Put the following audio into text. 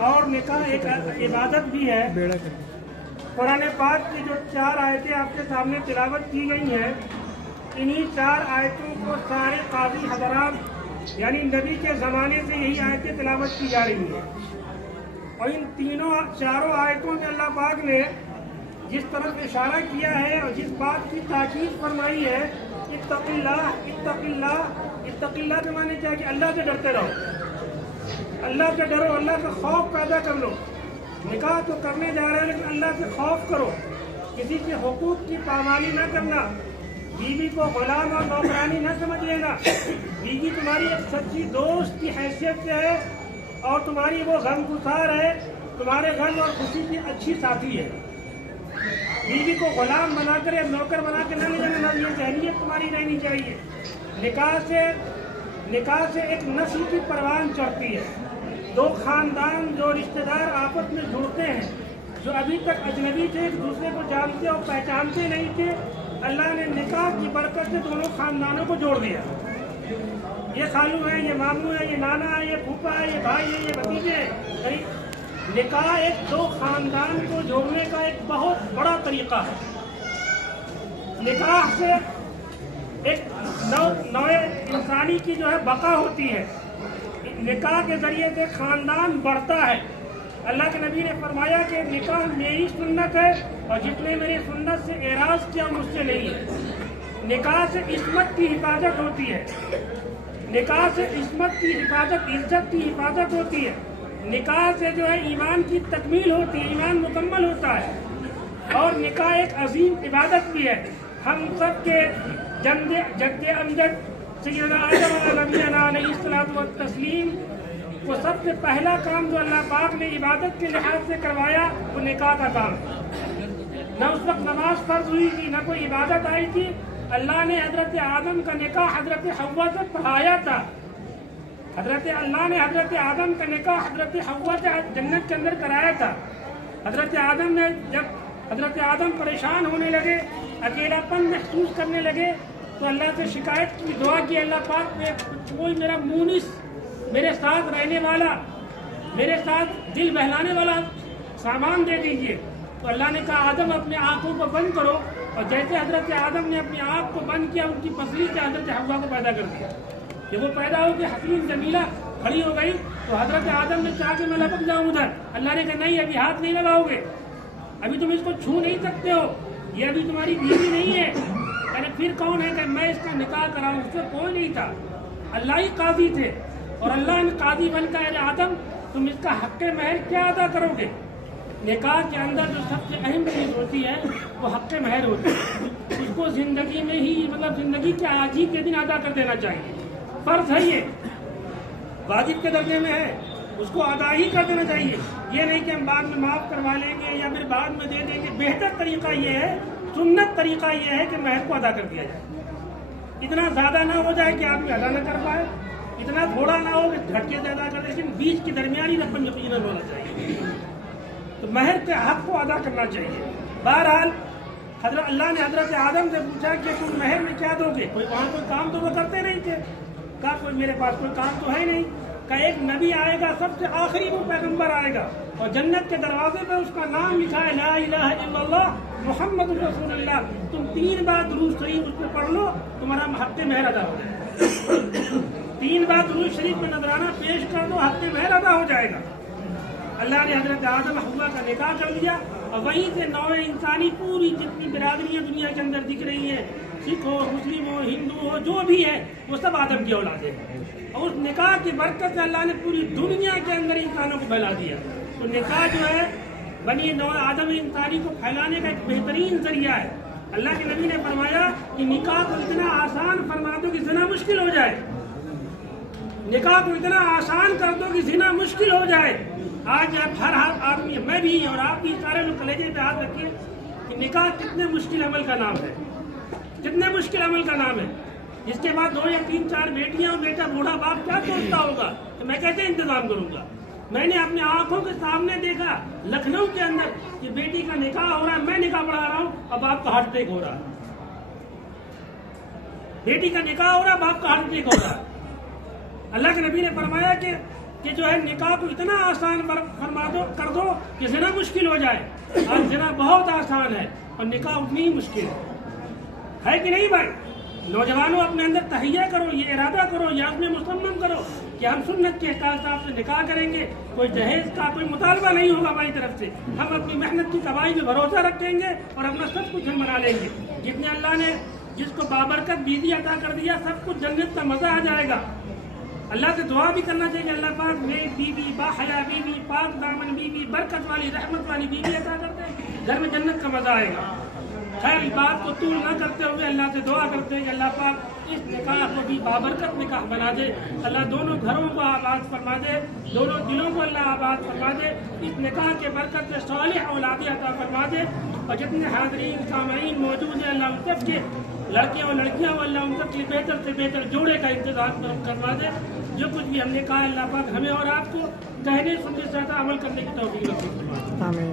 اور نکاح ایک عبادت بھی ہے۔ قرآن پاک کی جو 4 آیتیں آپ کے سامنے تلاوت کی گئی ہیں، انہی 4 آیتوں کو سارے قاضی حضرات یعنی نبی کے زمانے سے یہی آیتیں تلاوت کی جا رہی ہیں، اور ان چاروں آیتوں میں اللہ پاک نے جس طرف اشارہ کیا ہے اور جس بات کی تاکید فرمائی ہے، اتق اللہ اتق اللہ۔ اتق اللہ کے معنی کیا ہے کہ اللہ سے ڈرتے رہو، اللہ سے ڈرو، اللہ کا خوف پیدا کر لو۔ نکاح تو کرنے جا رہے ہیں لیکن اللہ سے خوف کرو، کسی کے حقوق کی پامالی نہ کرنا، بیوی کو غلام اور نوکرانی نہ سمجھ لینا۔ بیوی تمہاری ایک سچی دوست کی حیثیت سے ہے اور تمہاری وہ غمگسار ہے، تمہارے غم اور خوشی کی اچھی ساتھی ہے۔ بیوی کو غلام بنا کر یا نوکر بنا کے نہ لے جانا، یہ ذہنیت تمہاری رہنی چاہیے۔ نکاح سے ایک نسل کی پروان چڑھتی ہے، 2 خاندان جو رشتہ دار آپس میں جڑتے ہیں، جو ابھی تک اجنبی تھے، ایک دوسرے کو جانتے اور پہچانتے نہیں تھے، اللہ نے نکاح کی برکت سے دونوں خاندانوں کو جوڑ دیا۔ یہ خالو ہے، یہ ماموں ہے، یہ نانا ہے، یہ پھوپھا ہے، یہ بھائی ہے، یہ بھتیجے ہیں۔ نکاح ایک 2 خاندان کو جوڑنے کا ایک بہت بڑا طریقہ ہے۔ نکاح سے ایک نوع انسانی کی جو ہے بقا ہوتی ہے، نکاح کے ذریعے سے خاندان بڑھتا ہے۔ اللہ کے نبی نے فرمایا کہ نکاح میری سنت ہے اور جس نے میری سنت سے اعراض کیا مجھ سے نہیں ہے۔ نکاح سے عصمت کی حفاظت ہوتی ہے، نکاح سے عصمت کی حفاظت، عزت کی حفاظت ہوتی ہے۔ نکاح سے جو ہے ایمان کی تکمیل ہوتی ہے، ایمان مکمل ہوتا ہے۔ اور نکاح ایک عظیم عبادت بھی ہے۔ ہم سب کے جد امجد سیدنا آدم علیہ الصلوۃ والتسلیم کو سب سے پہلا کام جو اللہ پاک نے عبادت کے لحاظ سے کروایا وہ نکاح کا کام ہے۔ نہ اس وقت نماز فرض ہوئی تھی، نہ کوئی عبادت آئی تھی، اللہ نے حضرت آدم کا نکاح حضرت حوا سے پڑھایا تھا۔ اللہ نے حضرت آدم کا نکاح حضرت حوا سے جنت کے اندر کرایا تھا۔ جب حضرت آدم پریشان ہونے لگے، اکیلا پن محسوس کرنے لگے، تو اللہ سے شکایت کی، دعا کی، اللہ پاک میں کوئی میرا مونس، میرے ساتھ رہنے والا، میرے ساتھ دل بہلانے والا سامان دے دیجئے۔ تو اللہ نے کہا آدم اپنے آنکھوں کو بند کرو، اور جیسے حضرت آدم نے اپنی آنکھ کو بند کیا، ان کی پسلی سے حضرت حوا کو پیدا کر دیا۔ جب وہ پیدا ہو کے حسین جمیلہ کھڑی ہو گئی تو حضرت آدم نے چاہا کہ میں لپک جاؤں ادھر، اللہ نے کہا نہیں، ابھی ہاتھ نہیں لگاؤ گے، ابھی تم اس کو چھو نہیں سکتے ہو، یہ ابھی تمہاری بیوی نہیں ہے۔ پھر کون ہے کہ میں اس کا نکاح کراؤں؟ اس سے کوئی نہیں تھا، اللہ ہی قاضی تھے، اور اللہ نے قاضی بن کر اے آدم تم اس کا حق مہر کیا ادا کرو گے؟ نکاح کے اندر جو سب سے اہم چیز ہوتی ہے وہ حق مہر ہوتی ہے، اس کو زندگی میں ہی زندگی کے آجی کے دن ادا کر دینا چاہیے۔ فرض ہے، یہ واجب کے درجے میں ہے، اس کو ادا ہی کر دینا چاہیے۔ یہ نہیں کہ ہم بعد میں معاف کروا لیں گے یا پھر بعد میں دے دیں گے۔ بہتر طریقہ یہ ہے، سنت طریقہ یہ ہے کہ مہر کو ادا کر دیا جائے۔ اتنا زیادہ نہ ہو جائے کہ آدمی ادا نہ کر پائے، اتنا تھوڑا نہ ہو کہ جھٹکے سے ادا کر، لیکن بیچ کی درمیانی رقم یقیناً ہونا چاہیے۔ تو مہر کے حق کو ادا کرنا چاہیے۔ بہرحال اللہ نے حضرت آدم سے پوچھا کہ تم مہر میں کیا دو گے؟ وہاں کوئی کام تو وہ کرتے نہیں تھے، کہا کوئی میرے پاس کوئی کام تو ہے نہیں۔ کہ ایک نبی آئے گا، سب سے آخری وہ پیغمبر آئے گا، اور جنت کے دروازے پہ اس کا نام لکھا ہے لا الہ الا اللہ محمد رسول اللہ۔ تم 3 بار درود شریف اس پہ پڑھ لو، تمہارا حق مہر ادا ہو جائے گا۔ 3 بار درود شریف میں نذرانہ پیش کر دو، حق مہر ادا ہو جائے گا۔ اللہ نے حضرت آدم حوا کا نکاح کر لیا، اور وہیں سے نوع انسانی پوری جتنی برادریاں دنیا کے اندر دکھ رہی ہیں، سکھ ہو، مسلم ہو، ہندو ہو، جو بھی ہے، وہ سب آدم کی اولادیں ہیں۔ اور اس نکاح کی برکت سے اللہ نے پوری دنیا کے اندر انسانوں کو پھیلا دیا۔ تو نکاح جو ہے بنی نوع آدم انسانی کو پھیلانے کا ایک بہترین ذریعہ ہے۔ اللہ کے نبی نے فرمایا کہ نکاح کو اتنا آسان فرما دو کہ زنا مشکل ہو جائے، نکاح کو اتنا آسان کر دو کہ زنا مشکل ہو جائے۔ آج ہر آدمی، میں بھی اور آپ بھی، سارے لوگ کلیجے پہ ہاتھ رکھیے کہ نکاح کتنے مشکل عمل کا نام ہے، کتنے مشکل عمل کا نام ہے، جس کے بعد 2 یا 3 4 بیٹیاں اور بیٹا بوڑھا باپ کیا سوچتا ہوگا کہ میں کیسے انتظام کروں گا۔ میں نے اپنی آنکھوں کے سامنے دیکھا لکھنؤ کے اندر کہ بیٹی کا نکاح ہو رہا ہے، میں نکاح پڑھا رہا ہوں اور باپ کا ہارٹ اٹیک ہو رہا ہے، بیٹی کا نکاح ہو رہا ہے، باپ کا ہارٹ اٹیک ہو رہا ہے۔ اللہ کے نبی نے فرمایا کہ کہ جو ہے نکاح کو اتنا آسان فرما دو کر دو کہ زنا مشکل ہو جائے. اور زنا بہت آسان ہے اور نکاح اتنی ہی مشکل ہے کہ نہیں بھائی؟ نوجوانوں اپنے اندر تہیہ کرو، یہ ارادہ کرو، یہ عزم مصمم کرو کہ ہم سنت کے حساب سے نکاح کریں گے. کوئی جہیز کا کوئی مطالبہ نہیں ہوگا ہماری طرف سے. ہم اپنی محنت کی کمائی میں بھروسہ رکھیں گے اور اپنا سب کچھ ہم بنا لیں گے. جتنے اللہ نے جس کو بابرکت بیوی عطا کر دیا، سب کچھ جنت کا مزہ آ جائے گا. اللہ سے دعا بھی کرنا چاہیے، اللہ پاک نیک بیوی، باحیا بیوی، پاک دامن بیوی، برکت والی رحمت والی بیوی عطا کرتے ہیں، گھر میں جنت کا مزہ آئے گا. خیر بات کو طول نہ کرتے ہوئے اللہ سے دعا کرتے ہیں کہ اللہ پاک اس نکاح کو بھی بابرکت نکاح بنا دے. اللہ دونوں گھروں کو آباد فرما دے، دونوں دلوں کو اللہ آباد فرما دے. اس نکاح کے برکت سے صالح اولاد عطا فرما دے. اور جتنے حاضرین سامعین موجود ہیں، اللہ ان سب کے لڑکے اور لڑکیاں کو اللہ ان سب کے بہتر سے بہتر جوڑے کا انتظام کروا دے. جو کچھ بھی ہم نے کہا اللہ پاک ہمیں اور آپ کو کہنے سننے سے زیادہ عمل کرنے کی توفیق نصیب فرما دے. آمین.